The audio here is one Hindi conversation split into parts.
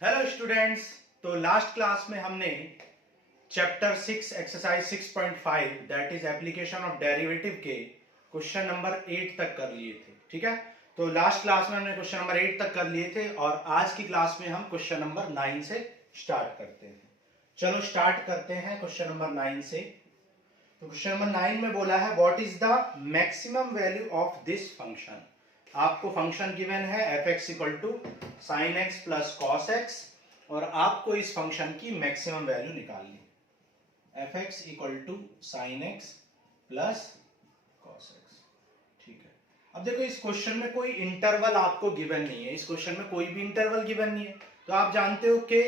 Hello students. तो लास्ट क्लास में हमने chapter 6 exercise 6.5 that is application of derivative के क्वेश्चन नंबर 8 तक कर लिए थे। ठीक है, तो लास्ट क्लास में हमने क्वेश्चन नंबर 8 तक कर लिए थे और आज की क्लास में हम क्वेश्चन नंबर 9 से स्टार्ट करते हैं। चलो स्टार्ट करते हैं क्वेश्चन नंबर 9 से। तो क्वेश्चन नंबर 9 में बोला है what is the maximum value of this function. आपको फंक्शन गिवन है F X equal to sine X plus cos X और आपको इस फंक्शन की मैक्सिमम वैल्यू निकालनी है। F X equal to sine X plus cos X. ठीक है, अब देखो इस क्वेश्चन में कोई इंटरवल आपको गिवन नहीं है। इस क्वेश्चन में कोई भी इंटरवल गिवन नहीं है। तो आप जानते हो कि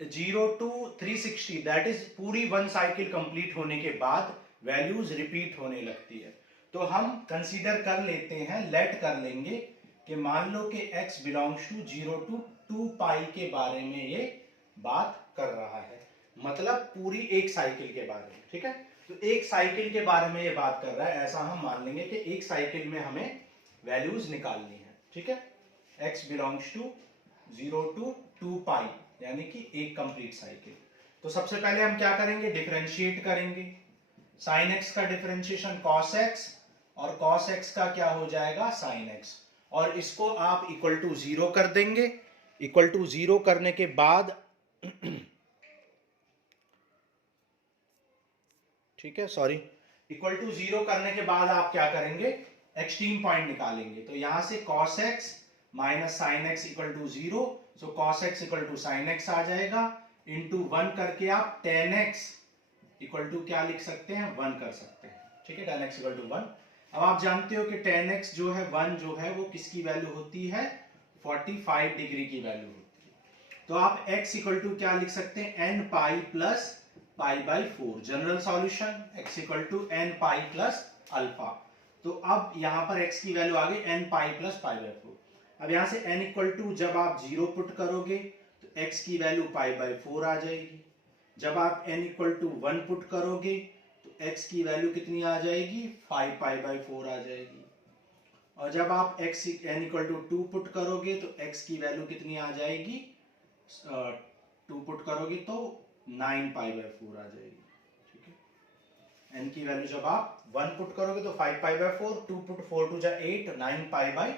0 to 360 दैट इज पूरी वन साइकिल कंप्लीट होने के बाद वैल्यूज रिपीट होने लगती है। तो हम कंसीडर कर लेते हैं, लेट कर लेंगे कि मान लो कि x बिलोंग्स टू 0 to 2 पाई के बारे में ये बात कर रहा है, मतलब पूरी एक साइकिल के बारे में। ठीक है, तो एक साइकिल के बारे में ये बात कर रहा है, ऐसा हम मान लेंगे कि एक साइकिल में हमें वैल्यूज निकालनी है। ठीक है, x बिलोंग्स टू 0 to 2 पाई यानी कि एक कंप्लीट साइकिल। तो सबसे पहले हम क्या करेंगे, डिफरेंशिएट करेंगे। साइन एक्स का डिफरेंशिएशन कॉस एक्स और कॉस एक्स का क्या हो जाएगा साइन एक्स, और इसको आप इक्वल टू 0 कर देंगे। इक्वल टू 0 करने के बाद ठीक है, सॉरी, इक्वल टू 0 करने के बाद आप क्या करेंगे, एक्सट्रीम पॉइंट निकालेंगे। तो यहां से cos x minus sine x equal to 0, so cos x equal to sine x आ जाएगा। इंटू 1 करके आप tan x इक्वल टू क्या लिख सकते हैं, 1 कर सकते हैं। ठीक है, tan x इक्वल टू 1। अब आप जानते हो कि tan x जो है 1 जो है वो किसकी वैल्यू होती है, 45 डिग्री की वैल्यू होती है। तो आप x इक्वल टू क्या लिख सकते हैं, n pi plus pi by 4। General solution x equal to n pi plus alpha. तो अब यहां पर x की वैल्यू आ गई n pi plus pi by 4। अब यहां से n इक्वल टू जब आप 0 पुट करोगे तो x की वैल्यू पाई बाई 4 आ जाएगी। जब आप n इक्वल टू 1 पुट करोगे तो x की वैल्यू कितनी आ जाएगी, 5 पाई बाई 4 आ जाएगी। और जब आप n इक्वल टू 2 पुट करोगे तो x की वैल्यू कितनी आ जाएगी, 2 पुट करोगे तो 9 पाई बाई 4 आ जाएगी। ठीक है, n की वैल्यू जब आप 1 पुट करोगे तो 5 पाई बाई 4, 2 पुट 4 टू जा 8, 9 पाई बाई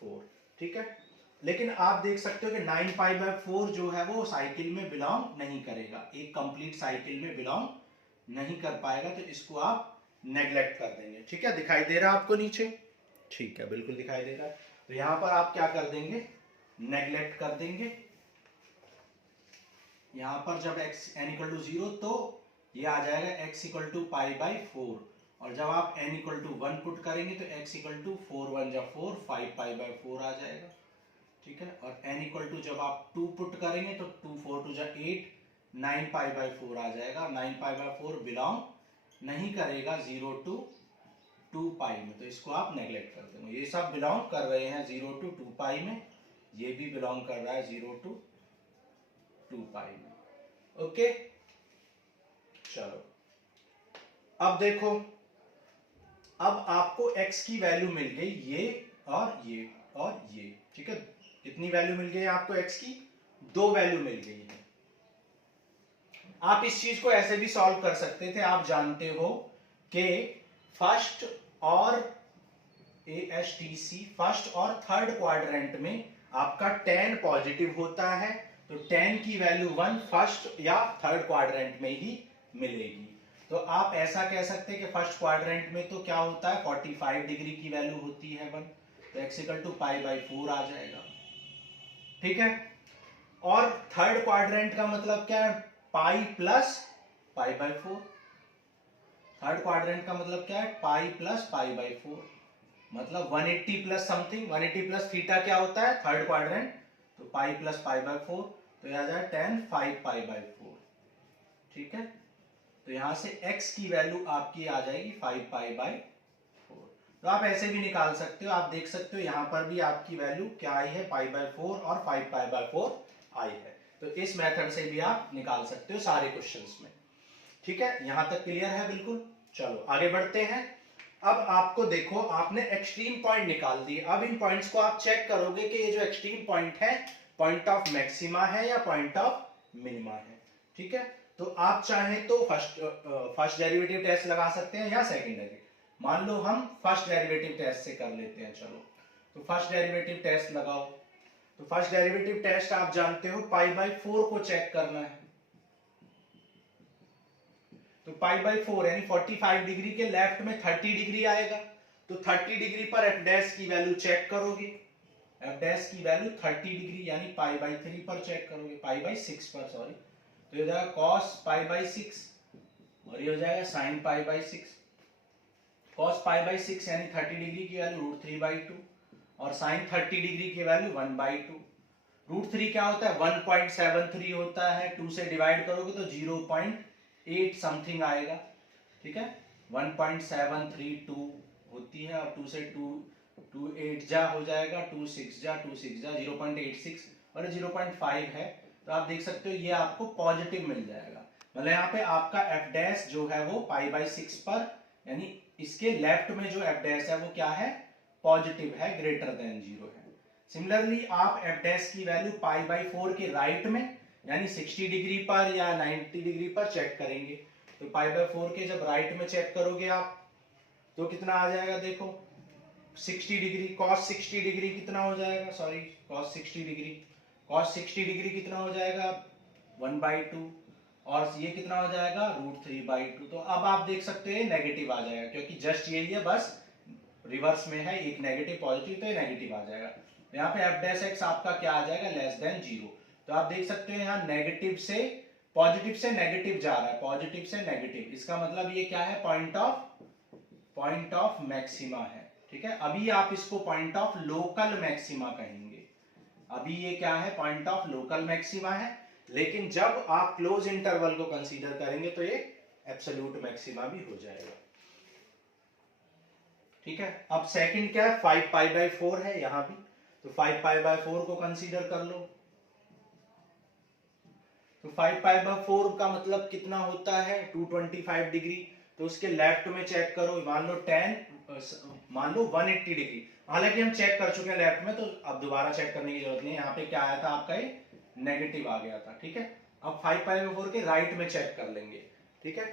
4। ठीक है, लेकिन आप देख सकते हो कि 9 पाई बाई 4 जो है वो साइकिल में बिलोंग नहीं करेगा, एक कंप्लीट साइकिल में बिलोंग नहीं कर पाएगा। तो इसको आप नेग्लेक्ट कर देंगे। ठीक है, दिखाई दे रहा है आपको नीचे, ठीक है, बिल्कुल दिखाई दे रहा है। तो यहां पर आप क्या कर देंगे, नेग्लेक्ट कर देंगे। यहां पर जब x n इक्वल टू 0 तो ये आ जाएगा x equal to pi by 4, और जब आप n इक्वल टू 1 पुट करेंगे तो x इक्वल टू 4 1 जा 4, 5 पाई बाई 4 आ जाएगा। ठीक है, और n इक्वल टू जब आप 2 पुट करेंगे तो 2 4 टू जा 8, 9 पाई बाई 4 आ जाएगा। 9 पाई बाई 4 बिलोंग नहीं करेगा 0 टू 2 पाई में, तो इसको आप नेग्लेक्ट कर देंगे। ये सब बिलोंग कर रहे हैं 0 टू 2 पाई में, ये भी बिलोंग कर रहा है 0 टू 2 पाई में। ओके, चलो अब देखो, अब आपको x की वैल्यू मिल गई ये और ये और ये। ठीक है, कितनी वैल्यू मिल गई आपको x की, 2 वैल्यू मिल गई है। आप इस चीज को ऐसे भी सॉल्व कर सकते थे। आप जानते हो कि फर्स्ट और ASTC फर्स्ट और थर्ड क्वाड्रेंट में आपका tan पॉजिटिव होता है, तो tan की वैल्यू 1 फर्स्ट या थर्ड क्वाड्रेंट में ही मिलेगी। तो आप ऐसा कह सकते हैं कि फर्स्ट क्वाड्रेंट में तो क्या होता है, 45 डिग्री की वैल्यू होती है 1, तो x equal to pi by 4 आ जाएगा। ठीक है, और थर्ड क्वाड्रेंट का मतलब क्या है, पाई plus pi by 4। Third quadrant का मतलब क्या है, पाई प्लस पाई बाई 4, मतलब 180 प्लस समथिंग, 180 प्लस थीटा क्या होता है थर्ड क्वाड्रेंट, तो पाई प्लस पाई बाई 4, तो यह आ जाए tan 5 पाई बाई 4। ठीक है, तो यहां से x की वैल्यू आपकी आ जाएगी 5 पाई बाई 4। तो आप ऐसे भी निकाल सकते हो। आप देख सकते हो यहां पर भी आपकी वैल्यू क्या आई है, पाई बाई 4 और 5 पाई बाई 4 आई है। तो इस मेथड से भी आप निकाल सकते हो सारे क्वेश्चंस में। ठीक है, यहां तक क्लियर है बिल्कुल। चलो आगे बढ़ते हैं। अब आपको देखो, आपने एक्सट्रीम पॉइंट निकाल दिए। अब इन पॉइंट्स को आप चेक करोगे कि ये जो एक्सट्रीम पॉइंट है पॉइंट ऑफ मैक्सिमा है या पॉइंट ऑफ मिनिमा है। ठीक है, तो आप चाहें तो फर्स्ट डेरिवेटिव टेस्ट लगा सकते हैं या सेकंड डेरिवेटिव। मान लो हम फर्स्ट डेरिवेटिव टेस्ट से कर लेते हैं। चलो, तो फर्स्ट डेरिवेटिव टेस्ट लगाओ। तो फर्स्ट डेरिवेटिव टेस्ट आप जानते हो पाई बाई 4 को चेक करना है। तो पाई बाई 4 यानी 45 डिग्री के लेफ्ट में 30 डिग्री आएगा। तो 30 डिग्री पर एफ डैश की वैल्यू चेक करोगे। एफ डैश की वैल्यू 30 डिग्री यानी पाई बाई 3 पर चेक करोगे, पाई बाई 6 पर, सॉरी। तो ये हो जाएगा कॉस पाई बाई 6 और ये हो जाएगा sine pi by 6। Cos pi by 6 यानी 30 डिग्री की वैल्यू √3/2 और साइन 30 डिग्री की वैल्यू 1/2। √3 क्या होता है, 1.73 होता है। 2 से डिवाइड करोगे तो 0.8 समथिंग आएगा। ठीक है, 1.732 होती है और 2 से 2 8 जा हो जाएगा, 2 6 जा 0.86 और 0.5 है। तो आप देख सकते हो ये आपको पॉजिटिव मिल जाएगा। मतलब यहाँ पे आपका एफ डैश जो है वो पाई बाई 6 पर, यानी इसके लेफ्ट में जो एफ डैश है वो क्या है, पॉजिटिव है, ग्रेटर देन 0 है। सिमिलरली आप एफ डैश की वैल्यू पाई बाई 4 के राइट में यानी 60 डिग्री पर या 90 डिग्री पर चेक करेंगे। तो पाई बाई 4 के जब राइट में चेक करोगे आप तो कितना आ जाएगा, देखो 60 डिग्री, cos 60 डिग्री कितना हो जाएगा, sorry cos 60 degree, cos 60 degree कितना हो जाएगा 1/2 और ये कितना हो जाएगा √3/2। तो अब आप देख सकते हैं नेगेटिव आ जाएगा क्योंकि जस्ट यही है, बस रिवर्स में है, एक नेगेटिव पॉजिटिव, तो ये नेगेटिव आ जाएगा। यहाँ पे एफ डैश एक्स आपका क्या आ जाएगा, लेस देन 0। तो आप देख सकते हैं यहाँ नेगेटिव से पॉजिटिव से नेगेटिव जा रहा है, पॉजिटिव से नेगेटिव, इसका मतलब ये क्या है, पॉइंट ऑफ मैक्सिमा है। ठीक है, अभी आप इसको पॉइंट ऑफ लोकल मैक्सिमा कहेंगे। अभी ये क्या है, पॉइंट ऑफ लोकल मैक्सिमा है, लेकिन जब आप क्लोज इंटरवल को कंसीडर करेंगे तो ये एब्सोल्यूट मैक्सिमा भी हो जाएगा। ठीक है, अब सेकंड क्या है, 5 पाई बाई 4 है यहां भी। तो 5 पाई बाई 4 को कंसीडर कर लो। तो 5 पाई बाई 4 का मतलब कितना होता है, 225 डिग्री। तो उसके लेफ्ट में चेक करो, मान लो 180 डिग्री। हालांकि हम चेक कर चुके हैं लेफ्ट में, तो अब दोबारा चेक करने की जरूरत नहीं है। यहाँ पे क्या आया था आपका, ये नेगेटिव आ गया था। ठीक है, अब 5 पाई बाई 4 के राइट में चेक कर लेंगे। ठीक है,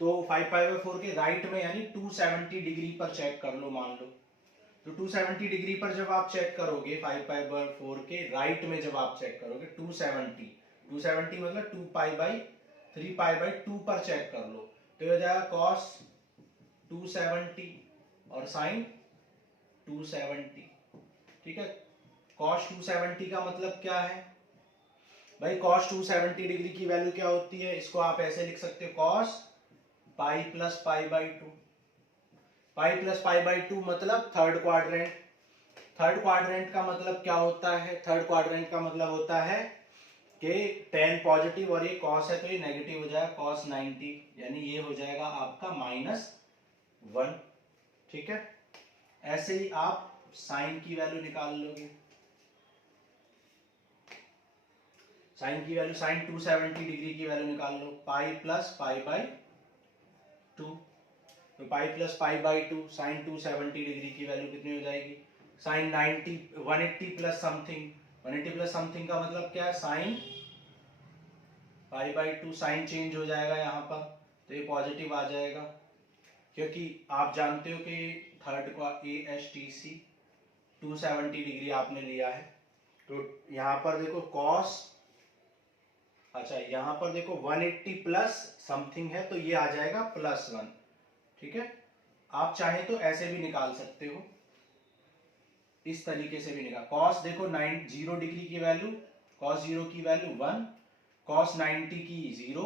तो 5 पाई बाई 4 के राइट में यानी 270 डिग्री पर चेक कर लो, मान लो। तो 270 डिग्री पर जब आप चेक करोगे, 5 पाई बाई 4 के राइट में जब आप चेक करोगे 270 मतलब 2 पाई बाई 3 पाई बाई 2 पर चेक कर लो। तो हो जाएगा cos 270 और sin 270। ठीक है, cos 270 का मतलब क्या है भाई, cos 270 डिग्री की वैल्यू क्या होती है, इसको आप ऐसे लिख सकते हो cos pi plus pi by 2। Pi plus pi by 2 मतलब थर्ड क्वाड्रेंट। थर्ड क्वाड्रेंट का मतलब क्या होता है, थर्ड क्वाड्रेंट का मतलब होता है कि tan पॉजिटिव और ये cos है तो ये नेगेटिव हो जाएगा, cos 90 यानी ये हो जाएगा आपका -1। ठीक है, ऐसे ही आप साइन की वैल्यू निकाल लोगे। साइन की वैल्यू, साइन 270 डिग्री की वैल्यू निकाल लो, पाई प्लस पाई बाई 2। तो pi plus pi by 2 sine 270 degree की वैल्यू कितनी हो जाएगी, sine 180 plus something. 180 plus something का मतलब क्या है, sine pi by 2। Sine change हो जाएगा यहाँ पर, तो ये पॉजिटिव आ जाएगा क्योंकि आप जानते हो कि थर्ड का ASTC 270 डिग्री आपने लिया है। तो यहाँ पर देखो cos, अच्छा यहाँ पर देखो 180 प्लस समथिंग है तो ये आ जाएगा +1। ठीक है, आप चाहे तो ऐसे भी निकाल सकते हो, इस तरीके से भी निकाल। cos देखो 0 डिग्री की वैल्यू, cos 0 की वैल्यू 1, cos 90 की 0,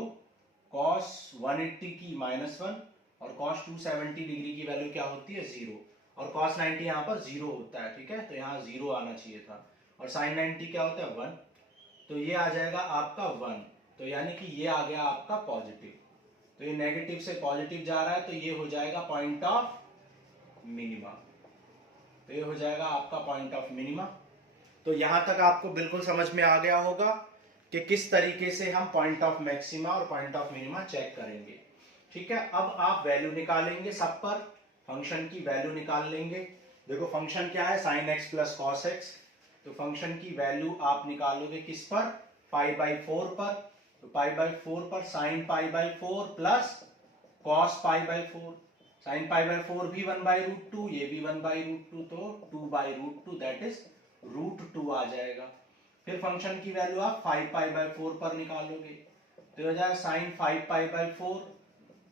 cos 180 की -1 और cos 270 डिग्री की वैल्यू क्या होती है 0 और cos 90 यहाँ पर 0 होता है। ठीक है, तो यहाँ 0 आना चाहिए था और sin 90 क्या होता है 1, तो ये आ जाएगा आपका 1। तो यानी कि ये आ गया आपका पॉजिटिव। तो ये नेगेटिव से पॉजिटिव जा रहा है तो ये हो जाएगा पॉइंट ऑफ मिनिमा। तो ये हो जाएगा आपका पॉइंट ऑफ मिनिमा। तो यहां तक आपको बिल्कुल समझ में आ गया होगा कि किस तरीके से हम पॉइंट ऑफ मैक्सिमा और पॉइंट ऑफ मिनिमा चेक करेंगे। ठीक है, अब आप वैल्यू निकालेंगे, सब पर फंक्शन की वैल्यू निकाल लेंगे। देखो फंक्शन क्या है, sin x plus cos x। तो फंक्शन की वैल्यू आप निकालोगे किस पर, पाई बाई 4 पर। तो पाई बाई 4 पर sign pi by 4 plus cos pi by 4। Sign pi by 4 भी 1/√2, ये भी 1/√2, तो 2/√2 दैट इज √2 आ जाएगा। फिर फंक्शन की वैल्यू आप 5 पाई बाई 4 पर निकालोगे, तो हो जाएगा sine 5 pi by 4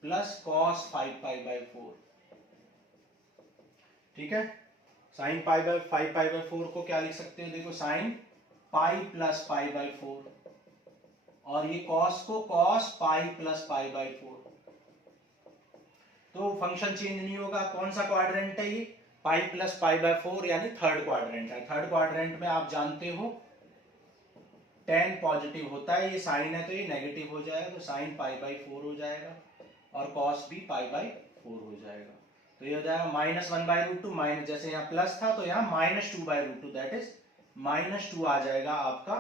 plus cos 5 pi by 4। ठीक है, sine pi by 5 pi by 4 को क्या लिख सकते हो, देखो sine pi plus pi by 4, और ये कॉस को cos pi plus pi by 4। तो फंक्शन चेंज नहीं होगा। कौन सा क्वाड्रेंट है ये, पाई प्लस पाई बाई 4 यानी थर्ड क्वाड्रेंट है। थर्ड क्वाड्रेंट में आप जानते हो tan पॉजिटिव होता है, ये साइन है तो ये नेगेटिव हो जाएगा, तो साइन पाई बाई 4 हो जाएगा और कॉस भी पाई बाई 4 हो जाएगा। तो ये हो जाएगा -1/√2, माइनस जैसे यहाँ प्लस था तो यहाँ -2/√2 दैट इज -2 आ जाएगा आपका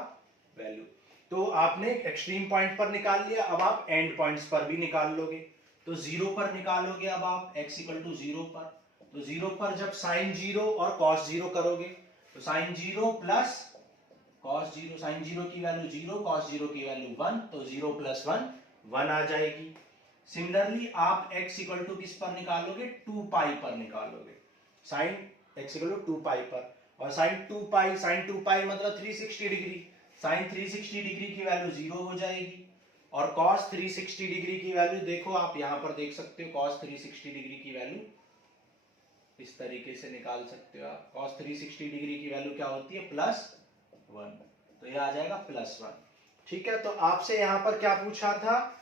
वैल्यू। तो आपने एक्सट्रीम पॉइंट पर निकाल लिया, अब आप एंड पॉइंट्स पर भी निकाल लोगे। तो 0 पर निकालोगे अब आप x = 0 पर। तो 0 पर जब साइन 0 और कॉस 0 करोगे तो साइन 0 प्लस कॉस 0, साइन 0 की वैल्यू 0, कॉस 0 की वैल्यू 1, तो 0 + 1 1 आ जाएगी। सिमिलरली आप x = किस पर निकालोगे, 2 पाई पर निकालोगे। साइन x = 2 पाई पर, और साइन 2 पाई मतलब 360 डिग्री, साइन 360 डिग्री की वैल्यू 0 हो जाएगी। और cos 360 डिग्री की वैल्यू देखो आप यहां पर देख सकते हो, cos 360 डिग्री की वैल्यू इस तरीके से निकाल सकते हो आप। cos 360 डिग्री की वैल्यू क्या होती है, +1, तो ये आ जाएगा +1। ठीक है, तो आपसे यहां पर क्या पूछा था,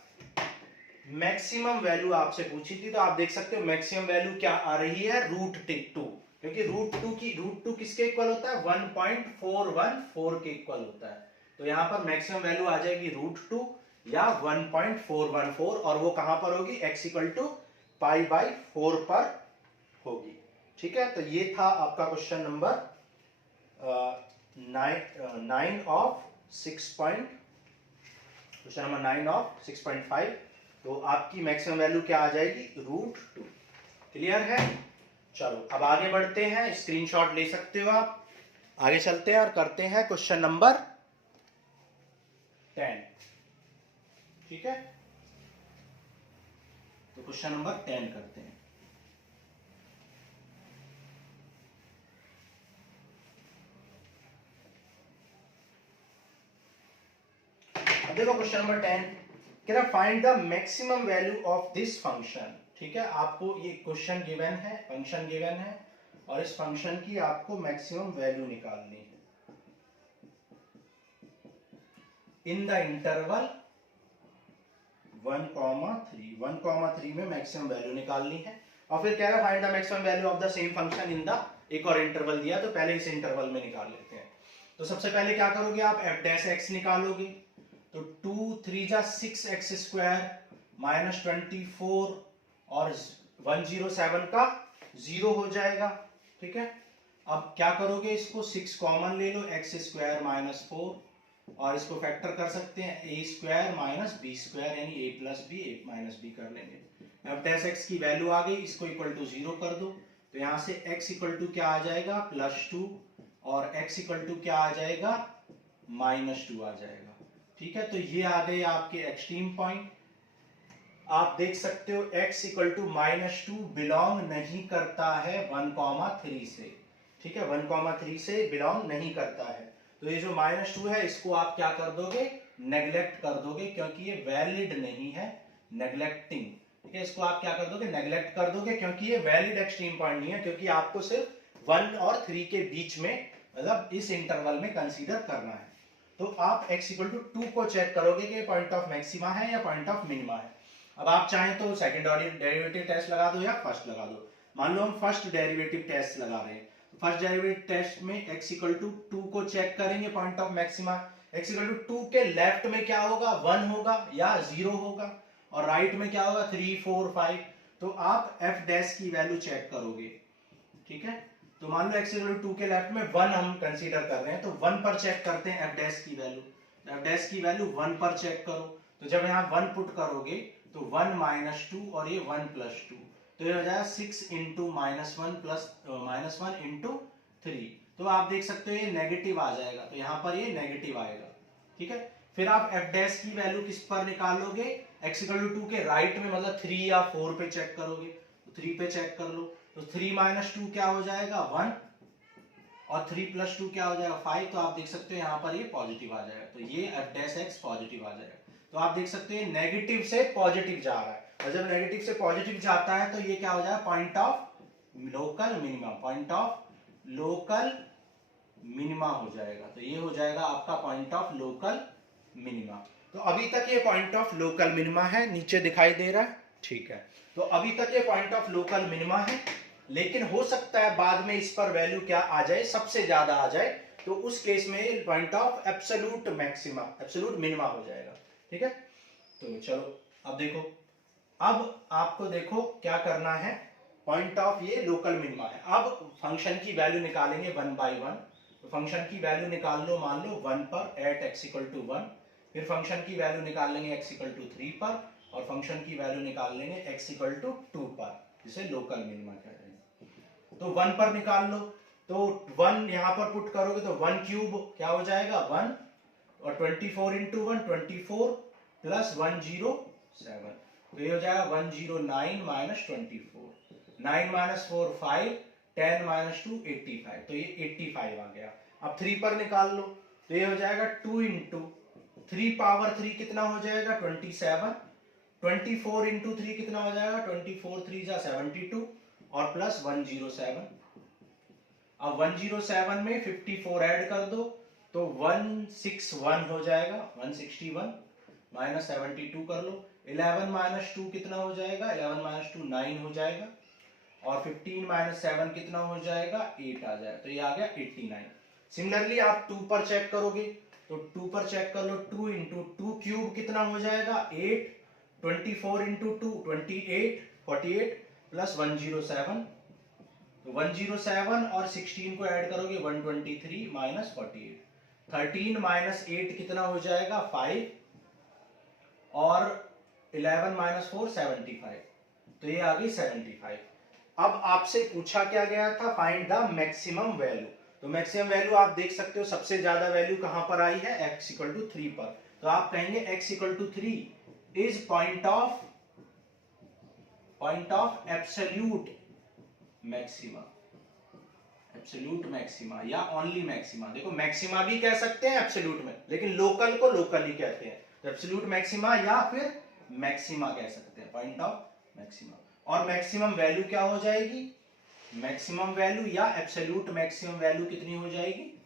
मैक्सिमम वैल्यू आपसे पूछी थी। तो आप देख सकते हो मैक्सिमम वैल्यू क्या आ रही है, √2, क्योंकि √2 किसके इक्वल होता है, 1.414 के इक्वल होता है। तो यहां पर मैक्सिमम वैल्यू आ जाएगी √2 या 1.414, और वो कहां पर होगी, x = π/4 पर होगी। ठीक है, तो ये था आपका क्वेश्चन नंबर 9 ऑफ 6.5। तो आपकी मैक्सिमम वैल्यू क्या आ जाएगी, √2। क्लियर है। चलो अब आगे बढ़ते हैं, स्क्रीनशॉट ले सकते हो आप। आगे चलते हैं और करते हैं क्वेश्चन नंबर 10। ठीक है, तो क्वेश्चन नंबर 10 करते हैं। अब देखो क्वेश्चन नंबर 10 कह रहा find the maximum value of this function. ठीक है, आपको ये क्वेश्चन गिवन है, फंक्शन गिवन है, और इस फंक्शन की आपको मैक्सिमम वैल्यू निकालनी है इन द इंटरवल 1,3 में मैक्सिमम वैल्यू निकालनी है। और फिर कह रहा find the maximum value of the same function in the, एक और इंटरवल दिया तो पहले इस इंटरवल में निकाल लेते हैं। तो सबसे पहले क्या करोगे आप, f' निकालोगे। तो 2 3 जा 6x² -24 और 107 का 0 हो जाएगा। ठीक है, अब क्या करोगे, इसको 6 कॉमन ले लो, x² -4, और इसको फैक्टर कर सकते हैं a² - b² यानी a + b a - b कर लेंगे। f' की वैल्यू आ गई, इसको = 0 कर दो, तो यहां से x = क्या आ जाएगा, +2, और x = क्या आ जाएगा, -2 आ जाएगा। ठीक है, तो ये आ गए आपके एक्सट्रीम पॉइंट। आप देख सकते हो x = -2 बिलोंग नहीं करता है 1,3 से। ठीक है, 1,3 से बिलोंग नहीं करता है। तो ये जो -2 है इसको आप क्या कर दोगे, नेग्लेक्ट कर दोगे, क्योंकि ये वैलिड नहीं है, नेग्लेक्टिंग। ठीक है, इसको आप क्या कर दोगे, नेग्लेक्ट कर दोगे, क्योंकि ये वैलिड एक्सट्रीम पॉइंट नहीं है, क्योंकि आपको सिर्फ 1 और 3 के बीच में, मतलब इस इंटरवल में कंसीडर करना है। तो आप x = 2 को चेक करोगे कि पॉइंट ऑफ मैक्सिमा है या पॉइंट ऑफ मिनिमा है। अब आप चाहें तो सेकंड ऑर्डर डेरिवेटिव टेस्ट लगा दो या फर्स्ट लगा दो। मान लो हम फर्स्ट डेरिवेटिव टेस्ट लगा रहे हैं, फर्स्ट डेरिवेटिव टेस्ट में x = 2 को चेक करेंगे पॉइंट ऑफ मैक्सिमा। x = 2 के लेफ्ट में क्या होगा, 1 होगा या 0 होगा, और राइट में क्या होगा, 3 4 5। तो आप f' की वैल्यू चेक करोगे। ठीक है, तो मान लो x = 2 के लेफ्ट में 1 हम कंसीडर कर रहे हैं, तो 1 पर चेक करते हैं f' की वैल्यू। f' की वैल्यू 1 पर चेक करो, तो जब यहाँ 1 पुट करोगे तो 1 - 2 और ये 1 + 2, तो ये हो जाएगा 6 × -1 + -1 × 3, तो आप देख सकते हो ये नेगेटिव आ जाएगा, तो यहाँ पर ये नेगेटिव आएगा। ठीक है, फिर आप एफ डैश की वैल्यू किस पर निकालोगे, x इक्वल टू 2 के राइट में, मतलब 3 या 4 पे चेक करोगे, तो 3 पे चेक कर लो, तो 3 माइनस 2 क्या हो जाएगा 1, और 3 प्लस 2 क्या हो जाएगा 5। तो आप देख सकते हो यहाँ पर ये पॉजिटिव आ जाएगा, तो ये एफ डैश एक्स पॉजिटिव आ जाएगा। तो आप देख सकते हैं नेगेटिव से पॉजिटिव जा रहा है, और जब नेगेटिव से पॉजिटिव जाता है तो ये क्या हो जाएगा, point of local minima, point of local minima हो जाएगा। तो ये हो जाएगा आपका पॉइंट ऑफ लोकल मिनिमा। तो अभी तक ये पॉइंट ऑफ लोकल मिनिमा है, नीचे दिखाई दे रहा है, ठीक है। तो अभी तक ये पॉइंट ऑफ लोकल मिनिमा है, लेकिन हो सकता है बाद में इस पर वैल्यू क्या आ जाए, सबसे ज्यादा आ जाए, तो उस केस में point of absolute maxima, absolute minima हो जाएगा। ठीक है, तो चलो अब देखो, अब आपको देखो क्या करना है, पॉइंट ऑफ ये लोकल मिनिमा है। अब फंक्शन की वैल्यू निकालेंगे वन बाय वन। तो फंक्शन की वैल्यू निकाल लो, मान लो 1 पर एट एक्स इक्वल टू 1, फिर फंक्शन की वैल्यू निकाल लेंगे x इक्वल टू 3 पर, और फंक्शन की वैल्यू निकाल लेंगे x इक्वल टू 2 पर, जिसे लोकल मिनिमा कहते हैं। तो 1 पर निकाल लो, तो 1 यहां पर पुट करोगे तो 1 क्यूब क्या हो जाएगा 1, और 24 इंटू 1 24 प्लस 107, तो ये हो जाएगा 109 माइनस 24, 9 माइनस 4 5, 10 माइनस 2 85, तो ये 85 आ गया। अब 3 पर निकाल लो, तो ये हो जाएगा 2 इंटू 3 पावर 3 कितना हो जाएगा 27, 24 इंटू 3 कितना हो जाएगा 24 3 जा 72, और प्लस 107। अब 107 में 54 ऐड कर दो, तो 161 हो जाएगा, 161 माइनस 72 कर लो, 11 माइनस 2 कितना हो जाएगा, 11 माइनस 2 9 हो जाएगा, और 15 माइनस 7 कितना हो जाएगा 8 आ जाएगा, तो ये आ गया 89। सिमिलरली आप 2 पर चेक करोगे, तो 2 पर चेक कर लो, 2 इंटू 2 क्यूब कितना हो जाएगा 8, 24 इंटू 2 28, 48 प्लस 107, तो 107 और 16 को ऐड करोगे 123 माइनस 48, 13 माइनस 8 कितना हो जाएगा 5, और 11 माइनस 4 75, तो ये आ गई 75। अब आपसे पूछा क्या गया था, फाइंड द मैक्सिमम वैल्यू। तो मैक्सिमम वैल्यू आप देख सकते हो, सबसे ज्यादा वैल्यू कहां पर आई है x इक्वल टू 3 पर, तो आप कहेंगे x equal to 3 is point of absolute maxima, absolute maxima या ओनली मैक्सिमा। देखो मैक्सिमा भी कह सकते हैं एब्सोल्यूट में, लेकिन लोकल को लोकल ही कहते हैं, तो एब्सोल्यूट मैक्सिमा या फिर मैक्सिमा कह सकते हैं, पॉइंट ऑफ मैक्सिमा। और मैक्सिमम वैल्यू क्या हो जाएगी, मैक्सिमम वैल्यू या एब्सोल्यूट मैक्सिमम वैल्यू कितनी हो जाएगी,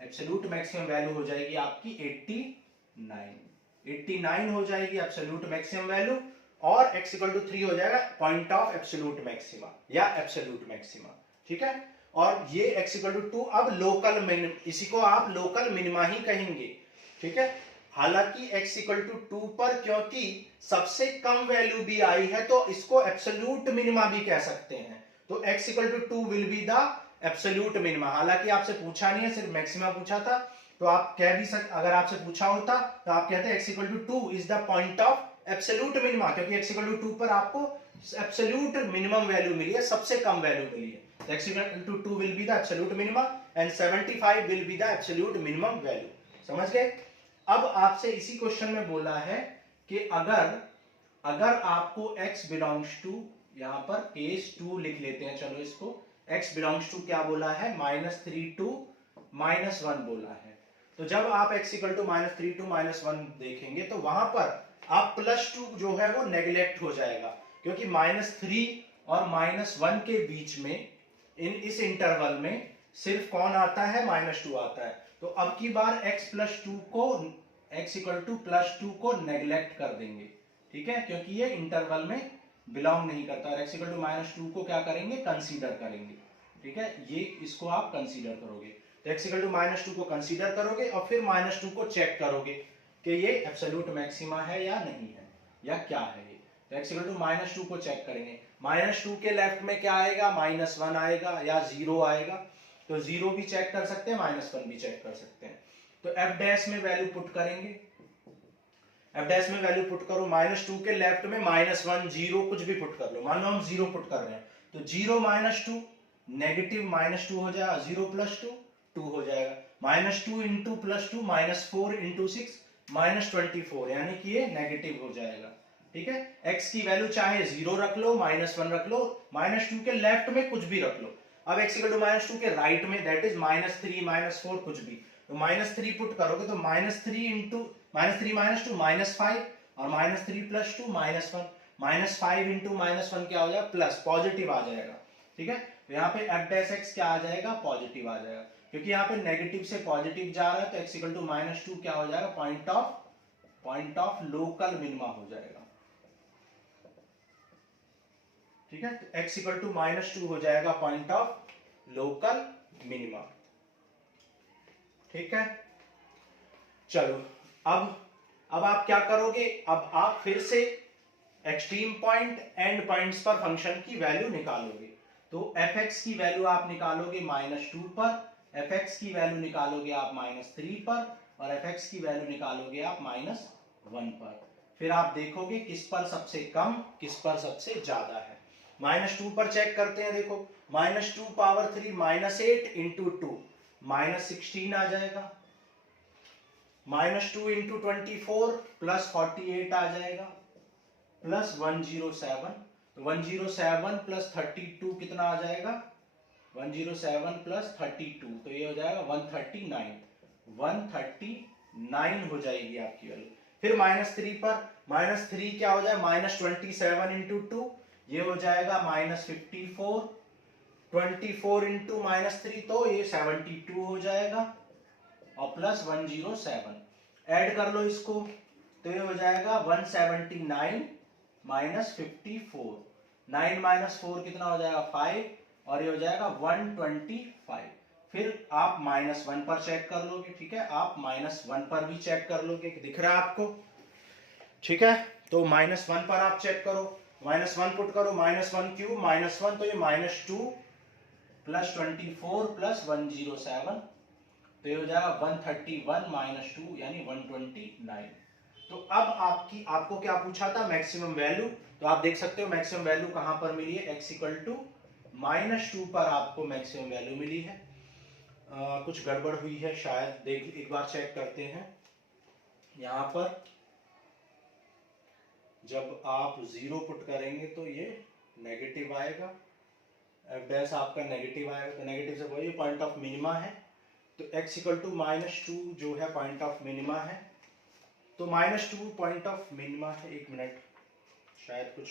एब्सोल्यूट मैक्सिमम वैल्यू हो जाएगी आपकी 89 हो जाएगी एब्सोल्यूट मैक्सिमम वैल्यू, और x इक्वल टू 3 हो जाएगा पॉइंट ऑफ एब्सोल्यूट मैक्सिमा या एब्सोल्यूट मैक्सिमा। ठीक है, और ये x इक्वल टू 2 अब लोकल मिनिमा, इसी को आप लोकल मिनिमा ही कहेंगे। ठीक है, हालांकि x इक्वल टू 2 पर क्योंकि सबसे कम वैल्यू भी आई है, तो इसको एब्सोल्यूट मिनिमा भी कह सकते हैं, तो x equal to 2 will be the absolute minima. हालांकि आपसे पूछा नहीं है, सिर्फ मैक्सिमा पूछा था, तो आप कह भी सकते, अगर आपसे पूछा होता तो आप कहते हैं x equal to 2 is the point of absolute minima, क्योंकि x इक्वल टू 2 पर आपको एब्सोल्यूट मिनिमम वैल्यू मिली है, सबसे कम वैल्यू मिली है, तो x equal to 2 will be the absolute minima and 75 will be the absolute minimum value. समझ गए। अब आपसे इसी क्वेश्चन में बोला है कि अगर आपको x बिलोंग्स टू, यहां पर केस 2 लिख लेते हैं, चलो इसको, x बिलोंग्स टू क्या बोला है -3 टू -1 बोला है, तो जब आप x इक्वल टू -3 टू -1 देखेंगे, तो वहां पर आप +2 जो है वो नेग्लेक्ट हो जाएगा, क्योंकि -3 और -1 के बीच में इस इंटरवल में सिर्फ कौन आता है -2 आता है, तो अब की बार x इक्वल टू +2 को नेग्लेक्ट कर देंगे। ठीक है, क्योंकि ये इंटरवल में बिलोंग नहीं करता, और x इक्वल टू -2 को क्या करेंगे कंसीडर करेंगे। ठीक है, ये इसको आप कंसीडर करोगे, तो x इक्वल टू -2 को कंसीडर करोगे, और फिर -2 को चेक करोगे कि ये एब्सोल्यूट मैक्सिमा है या नहीं है, या क्या है ये, तो x इक्वल टू -2 को चेक करेंगे, -2 के लेफ्ट में क्या आएगा -1 आएगा या 0 आएगा, तो 0 भी चेक कर सकते हैं, -1 भी चेक कर सकते हैं। तो f डैश में वैल्यू पुट करेंगे, f डैश में वैल्यू पुट करो, -2 के लेफ्ट में -1 0 कुछ भी पुट कर लो, मान लो हम 0 पुट कर रहे हैं, तो 0 -2 नेगेटिव -2 हो जाएगा, 0 + 2 2 हो जाएगा, -2 इंटू +2 -4 इंटू 6 -24, यानी कि ये नेगेटिव हो जाएगा। ठीक है, x की वैल्यू चाहे 0 रख लो, -1 रख लो, -2 के लेफ्ट में कुछ भी रख लो। अब x = -2 के राइट में दैट इज -3 -4 कुछ भी, तो -3 पुट करोगे तो -3 इंटू -3 -2 -5 और -3 + 2 -1, -5 इंटू -1 क्या हो जाएगा, प्लस, पॉजिटिव आ जाएगा। ठीक है, तो यहाँ पे f' क्या आ जाएगा, पॉजिटिव आ जाएगा, क्योंकि यहाँ पे नेगेटिव से पॉजिटिव जा रहा है, तो x = -2 क्या हो जाएगा, पॉइंट ऑफ लोकल मिनिमा हो जाएगा। ठीक है, तो x = -2 हो जाएगा पॉइंट ऑफ लोकल मिनिमा। ठीक है, चलो अब आप क्या करोगे, अब आप फिर से एक्सट्रीम पॉइंट एंड पॉइंट्स पर फंक्शन की वैल्यू निकालोगे। तो fx की वैल्यू आप निकालोगे -2 पर, fx की वैल्यू निकालोगे आप -3 पर, और fx की वैल्यू निकालोगे आप -1 पर। फिर आप देखोगे किस पर सबसे कम, किस पर सबसे ज्यादा है। -2 पर चेक करते हैं, देखो -2 पावर 3 -8 इंटू 2 -16 आ जाएगा, -2 इंटू 24 +48 आ जाएगा, +107, तो 107 + 32 कितना आ जाएगा, 107 + 32, तो ये हो जाएगा 139 हो जाएगी आपकी वैल्यू। फिर -3 पर, -3 क्या हो जाएगा, -27 इंटू 2, ये हो जाएगा -54, 24 इंटू -3 तो ये 72 हो जाएगा, और +107 ऐड कर लो इसको, तो ये हो जाएगा 179 -54, 9 - 4 कितना हो जाएगा, 5, और ये हो जाएगा 125। फिर आप -1 पर चेक कर लोगे। ठीक है, आप -1 पर भी चेक कर लोगे, दिख रहा है आपको। ठीक है, तो -1 पर आप चेक करो, -1 पुट करो, -1 क्यूब -1, तो ये -2 + 24 + 107, तो ये हो जाएगा 131 - 2 यानी 129। तो अब आपको क्या पूछा था, मैक्सिमम वैल्यू, तो आप देख सकते हो मैक्सिमम वैल्यू कहां पर मिली है, x = -2 पर आपको मैक्सिमम वैल्यू मिली है। कुछ गड़बड़ हुई है शायद, देख एक बार चेक करते हैं। यहां पर जब आप 0 पुट करेंगे तो ये नेगेटिव आएगा, f' आपका नेगेटिव आएगा, तो नेगेटिव से वही पॉइंट ऑफ मिनिमा है, तो x = -2 जो है पॉइंट ऑफ मिनिमा है, तो -2 पॉइंट ऑफ मिनिमा है। एक मिनट, शायद कुछ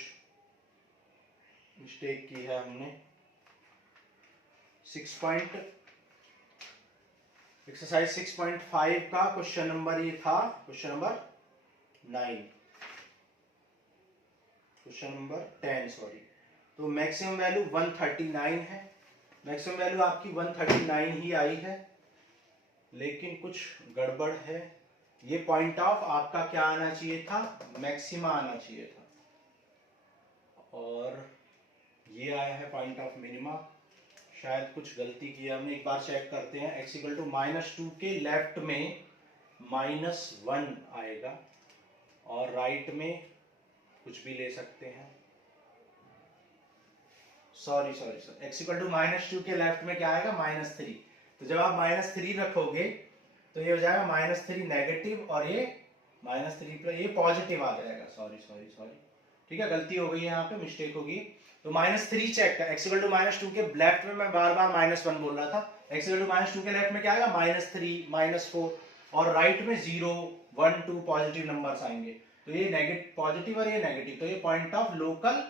मिस्टेक की है हमने। एक्सरसाइज 6.5 का क्वेश्चन नंबर ये था, question number 9, question number 10 sorry. तो मैक्सिमम वैल्यू 139 है, मैक्सिमम वैल्यू आपकी 139 ही आई है, लेकिन कुछ गड़बड़ है। ये पॉइंट ऑफ आपका क्या आना चाहिए था, मैक्सिमा आना चाहिए था, और ये आया है पॉइंट ऑफ मिनिमा। शायद कुछ गलती की है हमने, एक बार चेक करते हैं। x = -2 के लेफ्ट में -1 आएगा, और राइट में कुछ भी ले सकते हैं, सॉरी x = -2 के लेफ्ट में क्या आएगा, -3, तो जब आप -3 रखोगे तो ये हो जाएगा -3 नेगेटिव, और ये -3 ये पॉजिटिव आ जाएगा, सॉरी। ठीक है, गलती हो गई है, यहाँ पे मिस्टेक होगी। तो -3 चेक कर, x = -2 के लेफ्ट में मैं बार बार -1 बोल रहा था, x = -2 के लेफ्ट में क्या आएगा, -3 -4, और राइट में 0 1 2 पॉजिटिव नंबर्स आएंगे, तो ये नेगेटिव पॉजिटिव और ये नेगेटिव, तो ये पॉइंट ऑफ लोकल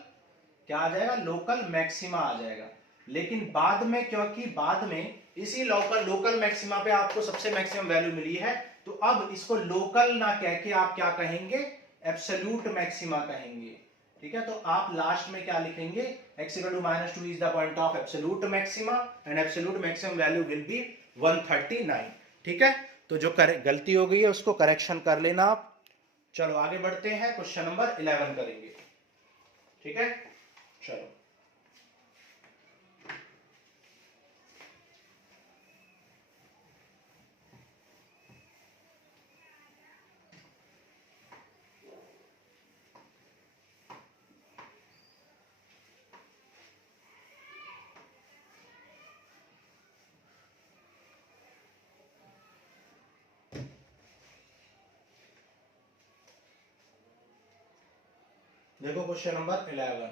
क्या आ जाएगा, लोकल मैक्सिमा आ जाएगा। लेकिन बाद में, क्योंकि बाद में इसी लोकल मैक्सिमा पे आपको सबसे मैक्सिमम वैल्यू मिली है, तो अब इसको लोकल ना कह के आप क्या कहेंगे, एब्सोल्यूट मैक्सिमा कहेंगे। ठीक है, तो आप लास्ट में क्या लिखेंगे, x = -2 is the point of absolute maxima and absolute maximum value will be 139। ठीक है, तो जो गलती हो गई है उसको करेक्शन कर लेना आप। चलो आगे बढ़ते हैं, क्वेश्चन नंबर 11 करेंगे। ठीक है, चलो देखो question number 11,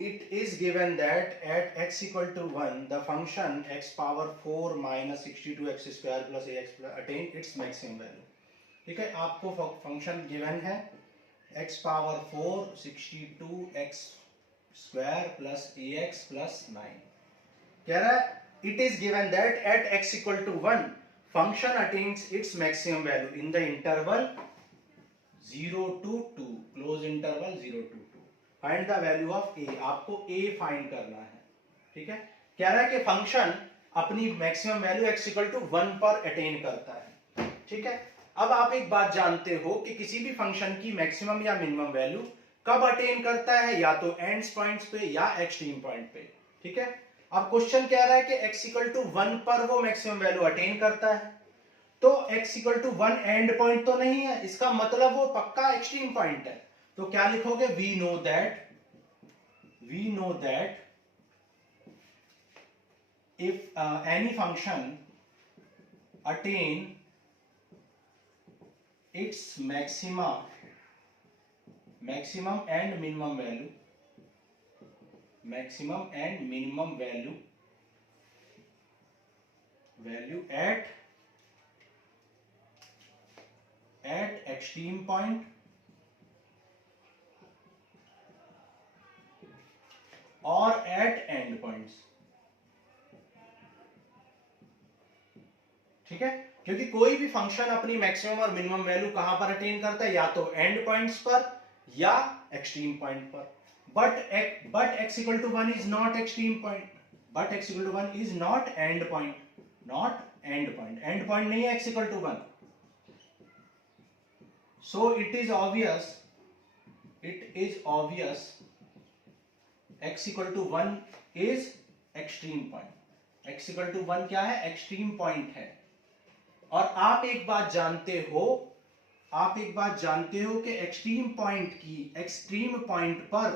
it is given that at x equal to 1 the function x power 4 minus 62x square plus ax attain its maximum value। ठीक है, आपको फंक्शन गिवन है x power 4 62x square plus ax plus 9। कह रहा है it is given that at x equal to 1 function attains its maximum value in the interval 0 to 2, close interval 0 to 2, find the value of a। आपको a फाइंड करना है। ठीक है, कह रहा है कि फंक्शन अपनी maximum value x equal to 1 पर अटेन करता है। ठीक है, अब आप एक बात जानते हो कि किसी भी फंक्शन की मैक्सिमम या मिनिमम वैल्यू कब अटेन करता है, या तो एंड्स पॉइंट्स पे या एक्सट्रीम पॉइंट पे। ठीक है, अब क्वेश्चन कह रहा है कि x इक्वल टू 1 पर वो मैक्सिमम वैल्यू अटेन करता है, तो x equal to 1 end point तो नहीं है, इसका मतलब वो पक्का एक्सट्रीम पॉइंट है। तो क्या लिखोगे, we know that if any function attain its maximum and minimum value at extreme point or at end points। ठीक है, क्योंकि कोई भी फंक्शन अपनी मैक्सिमम और मिनिमम वैल्यू कहां पर अटेन करता है, या तो एंड पॉइंट्स पर या एक्सट्रीम पॉइंट पर। But x equal to 1 is not extreme point, but x equal to 1 is not end point, end point नहीं है x equal to 1। So it is obvious x equal to 1 is extreme point. x equal to 1 क्या है, एक्सट्रीम पॉइंट है। और आप एक बात जानते हो कि एक्सट्रीम पॉइंट पर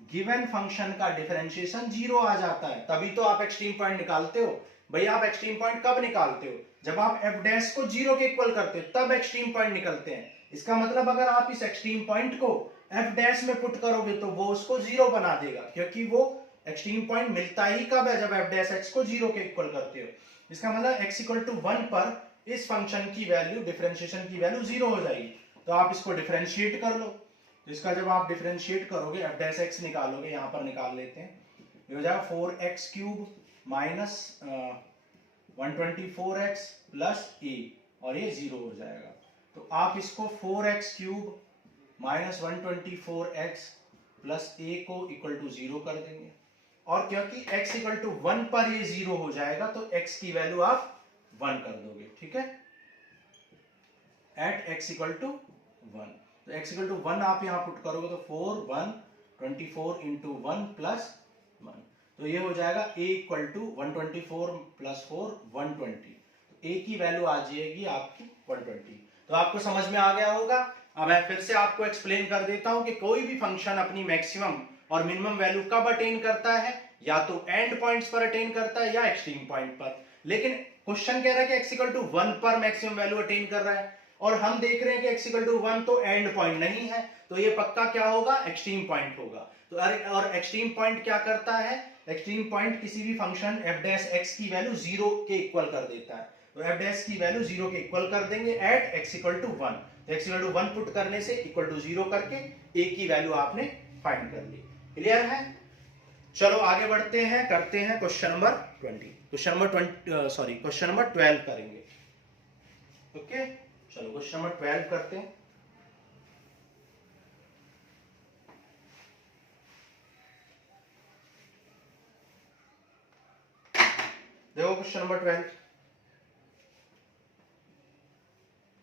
गिवन फंक्शन का डिफरेंशिएशन 0 आ जाता है, तभी तो आप एक्सट्रीम पॉइंट निकालते हो। भाई आप एक्सट्रीम पॉइंट कब निकालते हो, जब आप f डैश को 0 के इक्वल करते हो, तब एक्सट्रीम पॉइंट निकलते हैं। इसका मतलब अगर आप इस एक्सट्रीम पॉइंट को f डैश में पुट करोगे तो वो उसको 0 बना देगा, क्योंकि वो एक्सट्रीम पॉइंट मिलता ही कब है, जब f डैश x को 0 के इक्वल करते हो। इसका मतलब x इक्वल टू 1 पर इस फंक्शन की वैल्यू, डिफरेंशिएशन की वैल्यू 0 हो जाएगी। तो आप इसको डिफरेंशिएट कर लो, तो इसका जब आप डिफरेंशिएट करोगे, f डैश x निकालोगे, यहां पर निकाल लेते हैं, ये हो जाएगा 4x cube minus 124x plus a, और ये 0 हो जाएगा। तो आप इसको 4x cube minus 124x plus a को इक्वल टू 0 कर देंगे, और क्योंकि x इक्वल टू 1 पर ये 0 हो जाएगा तो x की वैल्यू आप 1 कर दोगे। ठीक है, एट x इक्वल टू 1, तो x इक्वल टू 1 आप यहां पुट करोगे तो 4 1 24 इंटू 1 प्लस 1, तो ये हो जाएगा a इक्वल टू 124 प्लस 4 120, तो a की वैल्यू आ जाएगी आपकी 120। तो आपको समझ में आ गया होगा। अब मैं फिर से आपको एक्सप्लेन कर देता हूं कि कोई भी फंक्शन अपनी मैक्सिमम और मिनिमम वैल्यू कब अटेन करता है, या तो एंड पॉइंट्स पर अटेन करता है या एक्सट्रीम पॉइंट पर। लेकिन क्वेश्चन कह रहा है कि x इक्वल टू 1 पर मैक्सिमम वैल्यू अटेन कर रहा है, और हम देख रहे हैं कि x इक्वल टू 1 तो एंड पॉइंट नहीं है, तो ये पक्का क्या होगा, एक्सट्रीम पॉइंट होगा। तो और एक्सट्रीम पॉइंट क्या करता है, एक्सट्रीम पॉइंट किसी भी फंक्शन f डैश x की वैल्यू 0 के इक्वल कर देता है। तो f डैश की वैल्यू 0 के इक्वल कर देंगे एट x इक्वल टू 1, तो x इक्वल टू 1 पुट करने से इक्वल टू 0 करके a की वैल्यू आपने फाइंड कर ली। क्लियर है? चलो आगे बढ़ते हैं, करते हैं क्वेश्चन नंबर 12 करेंगे। ओके, चलो क्वेश्चन नंबर 12 करते हैं। देखो क्वेश्चन नंबर 12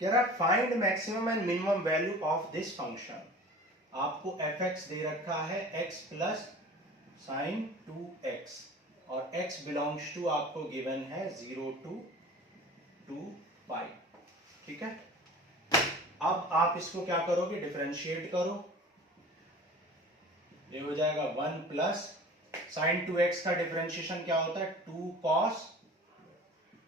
कह रहा है find maximum and minimum value of this function. आपको fx दे रखा है x प्लस साइन 2x, और x बिलोंग्स टू आपको गिवन है 0 to 2 पाई। ठीक है, अब आप इसको क्या करोगे, डिफरेंशिएट करो, ये हो जाएगा 1 प्लस साइन 2x का डिफरेंशिएशन क्या होता है, 2 cos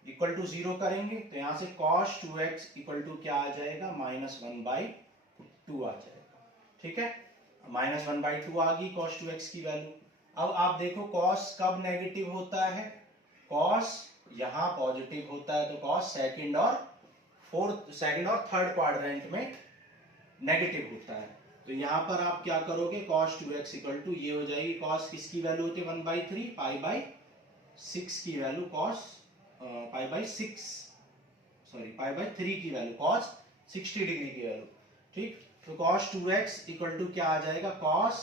इक्वल टू 0 करेंगे, तो यहां से cos 2x इक्वल टू क्या आ जाएगा, -1/2 आ जाएगा। ठीक है, -1/2 आ गई cos 2x की वैल्यू। अब आप देखो cos कब नेगेटिव होता है, cos यहां पॉजिटिव होता है, तो cos सेकंड और थर्ड क्वाड्रेंट में नेगेटिव होता है। तो यहां पर आप क्या करोगे, cos 2x इक्वल टू ये हो जाएगी, cos किसकी वैल्यू होती है 1/3, π/6 की वैल्यू cos π/3 की वैल्यू cos 60 डिग्री की वैल्यू। ठीक, तो cos 2x इक्वल टू क्या आ जाएगा, cos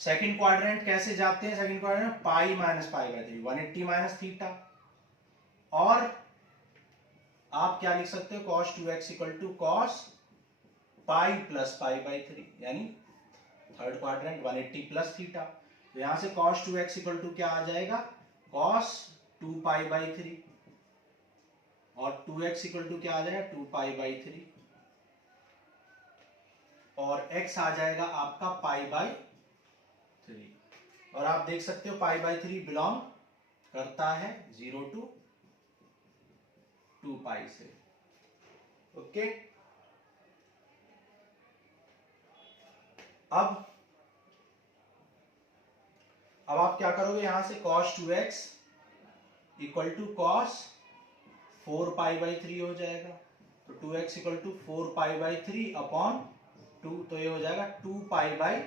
सेकंड क्वाड्रेंट कैसे जाते हैं, second quadrant pi minus π/3 180 minus theta, और आप क्या लिख सकते हो, cos 2x equal to cos pi plus π/3, यानी थर्ड क्वाड्रेंट 180 प्लस थीटा। तो यहां से cos 2x इक्वल टू क्या आ जाएगा, cos 2π/3, और 2x इक्वल टू क्या आ जाएगा 2π/3, और x आ जाएगा आपका π/3। और आप देख सकते हो π/3 बिलोंग करता है 0 to 2π से। ओके, अब आप क्या करोगे, यहां से cos 2x equal to cos 4π/3 हो जाएगा, तो 2x इक्वल टू 4π/3 अपॉन 2, तो ये हो जाएगा 2π/3।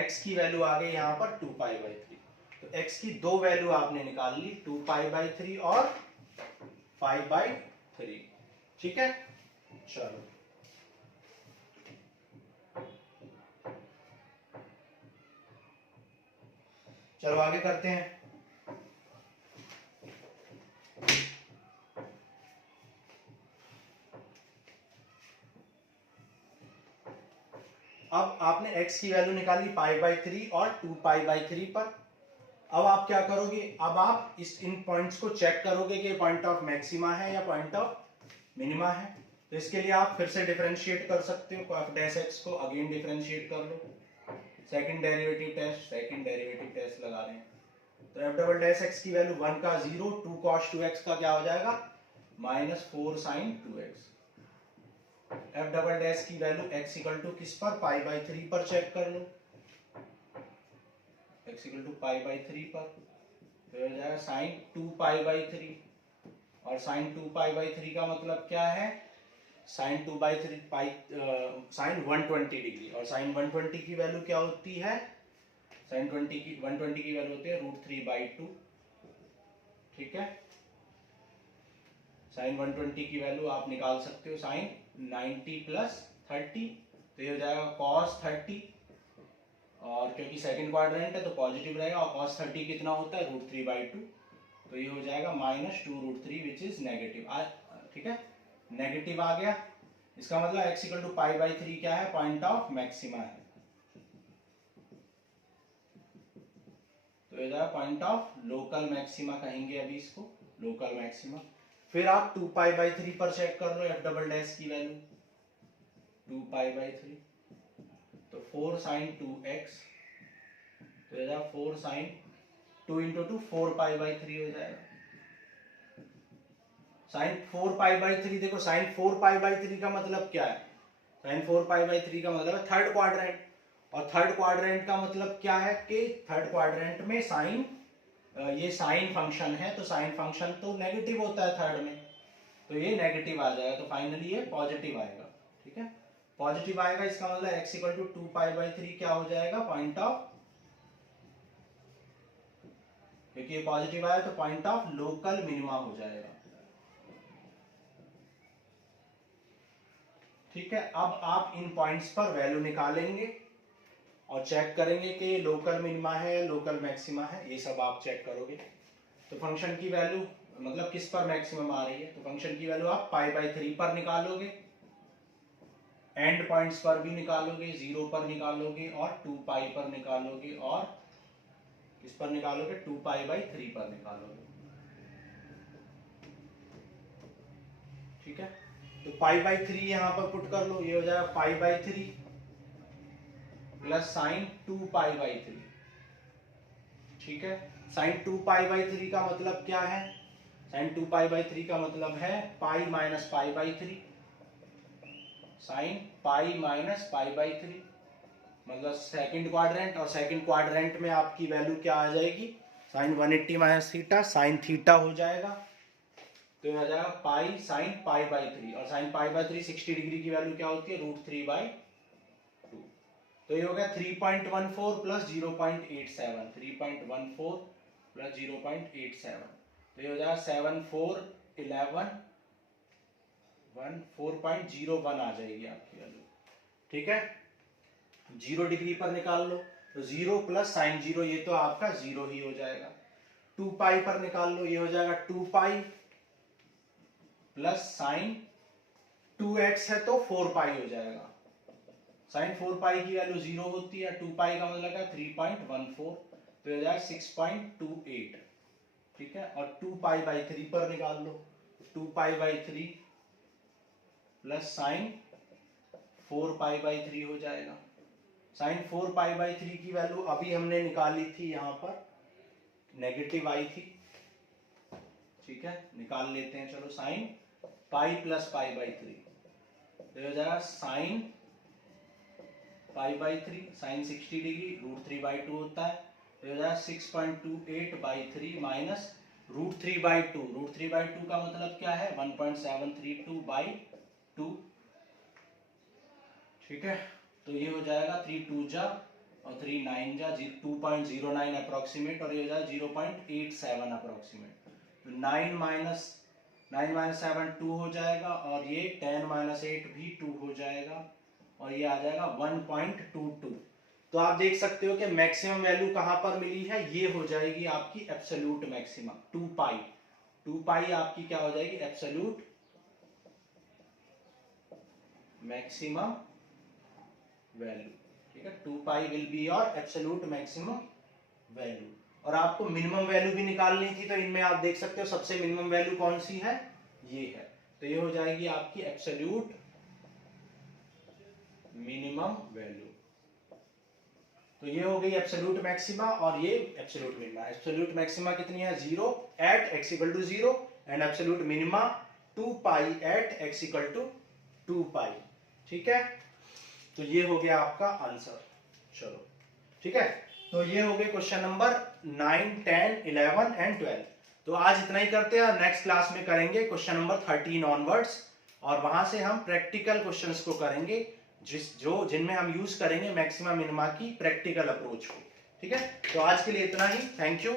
x की वैल्यू आ गई यहां पर 2π/3, तो x की दो वैल्यू आपने निकाल ली, 2π/3 और 5/3। ठीक है, चलो आगे करते हैं। अब आपने x की वैल्यू निकाली π/3 और 2π/3 पर। अब आप क्या करोगे, अब आप इन पॉइंट्स को चेक करोगे कि पॉइंट ऑफ मैक्सिमा है या पॉइंट ऑफ मिनिमा है। तो इसके लिए आप फिर से डिफरेंशिएट कर सकते हो, f'(x) को अगेन डिफरेंशिएट कर लो, सेकंड डेरिवेटिव टेस्ट लगा रहे हैं। तो f'(x) की वैल्यू 1 का 0, 2 cos 2x का क्या हो जाएगा -4 sin 2x। f' की वैल्यू x इक्वल टू किस पर, π/3 पर चेक कर लो, x इक्वल टू π/3 पर, तो हो जाएगा sin 2π/3, और sin 2π/3 का मतलब क्या है, sin 2/3 sin 120 डिग्री, और sin 120 की वैल्यू क्या होती है, sin 120 की वैल्यू होती है √3/2। ठीक है, sin 120 की वैल्यू आप निकाल सकते हो sin 90 + 30, तो ये हो जाएगा cos 30, और क्योंकि सेकंड क्वाड्रेंट है तो पॉजिटिव रहेगा, और cos 30 कितना होता है √3/2, तो ये हो जाएगा -2√3 विच इज नेगेटिव। ठीक है, नेगेटिव आ गया, इसका मतलब x इक्वल टू π/3 क्या है, पॉइंट ऑफ मैक्सिमा है, तो ये जाएगा पॉइंट ऑफ लोकल मैक्सिमा कहेंगे अभी इसको, लोकल मैक्सिमा। फिर आप 2π/3 पर चेक कर लो f'' की वैल्यू, 2π/3, तो 4 sin 2x, तो ये जाएगा 4 sin 2 × 2 4π/3 हो जाएगा। sin 4π/3, देखो sin 4π/3 का मतलब क्या है, sin 4π/3 का मतलब है थर्ड क्वाड्रेंट, और थर्ड क्वाड्रेंट का मतलब क्या है कि थर्ड क्वाड्रेंट में साइन, ये साइन फंक्शन है, तो साइन फंक्शन तो नेगेटिव होता है थर्ड में, तो ये नेगेटिव आ जाएगा, तो फाइनली ये पॉजिटिव आएगा। ठीक है, पॉजिटिव आएगा, इसका मतलब x इक्वल टू 2π/3 क्या हो जाएगा, पॉइंट ऑफ, क्योंकि ये पॉजिटिव आया तो पॉइंट ऑफ लोकल मिनिमा हो जाएगा। ठीक है, अब आप इन पॉइंट्स पर वैल्यू निकालेंगे और चेक करेंगे कि लोकल मिनिमा है, लोकल मैक्सिमा है, ये सब आप चेक करोगे। तो फंक्शन की वैल्यू मतलब किस पर मैक्सिमम आ रही है, तो फंक्शन की वैल्यू आप π/3 पर निकालोगे, एंड पॉइंट्स पर भी निकालोगे, 0 पर निकालोगे, और 2π पर निकालोगे, और किस पर निकालोगे, 2π/3 पर निकालोगे। ठीक है, तो π/3 यहां पर पुट कर लो, ये हो जाएगा π/3 प्लस sin 2π/3। ठीक है, sin 2π/3 का मतलब क्या है, sin 2π/3 का मतलब है π - π/3, sine pi minus pi by 3, मतलब सेकंड क्वाड्रेंट, और सेकंड क्वाड्रेंट में आपकी वैल्यू क्या आ जाएगी, sine 180 minus theta, sine theta हो जाएगा, तो ये आ जाएगा पाई साइन पाई बाई 3, और साइन पाई बाई 3 60 डिग्री की वैल्यू क्या होती है, √3/2। तो ये हो गया 3.14 प्लस 0.87, 3.14 प्लस 0.87, तो ये हो जाएगा 7411 4.01 आ जाएगी आपकी वैल्यू। ठीक है, 0 डिग्री पर निकाल लो, तो 0 प्लस साइन 0, ये तो आपका 0 ही हो जाएगा। 2 पाई पर निकाल लो, ये हो जाएगा 2 पाई प्लस साइन 2x है तो 4 पाई हो जाएगा। साइन 4 पाई की वैल्यू 0 होती है, 2 पाई का मतलब है 3.14, तो हो जाएगा 6.28। ठीक है, और 2 पाई बाई 3 पर निकाल लो, 2 पाई by 3 plus sign 4 pi by 3 हो जाएगा। साइन 4 पाई बाई 3 की वैल्यू अभी हमने निकाली थी, यहाँ पर नेगेटिव आई थी। ठीक है, निकाल लेते हैं, चलो sine pi plus pi by 3, तो हो जाएगा sine pi by 3, sine 60 degree, √3/2 होता है, तो हो जाएगा 6.28/3 माइनस √3/2, √3/2 का मतलब क्या है, 1.732/2। ठीक है, तो ये हो जाएगा 3 2 जा और 3 9 जा 2.09 अप्रोक्सीमेट, और ये हो जाएगा 0.87 अप्रोक्सीमेट, तो 9 माइनस 7 2 हो जाएगा, और ये 10 माइनस 8 भी 2 हो जाएगा, और ये आ जाएगा 1.22। तो आप देख सकते हो कि मैक्सिमम वैल्यू कहां पर मिली है, ये हो जाएगी आपकी एब्सोल्यूट मैक्सिमम 2 पाई। 2 पाई आपकी क्या हो जाएगी, एब्सोल्यूट मैक्सिमम वैल्यू। ठीक है, 2 pi will be your absolute maximum value. और आपको मिनिमम वैल्यू भी निकालनी थी, तो इनमें आप देख सकते हो सबसे मिनिमम वैल्यू कौन सी है, ये है, तो ये हो जाएगी आपकी एब्सोल्यूट मिनिमम वैल्यू। तो ये हो गई एब्सोल्यूट मैक्सिमा और ये एब्सोल्यूट मिनिमा। एब्सोल्यूट मैक्सिमा कितनी है, 0 at x = 0, and absolute minima 2 pi at x = 2 pi. ठीक है, तो ये हो गया आपका आंसर। चलो ठीक है, तो ये हो गए क्वेश्चन नंबर 9, 10, 11 एंड 12। तो आज इतना ही करते हैं, नेक्स्ट क्लास में करेंगे क्वेश्चन नंबर 13 ऑनवर्ड्स, और वहां से हम प्रैक्टिकल क्वेश्चंस को करेंगे, जिनमें हम यूज करेंगे मैक्सिमा मिनिमा की प्रैक्टिकल अप्रोच को। ठीक है, तो आज के लिए इतना ही, थैंक यू।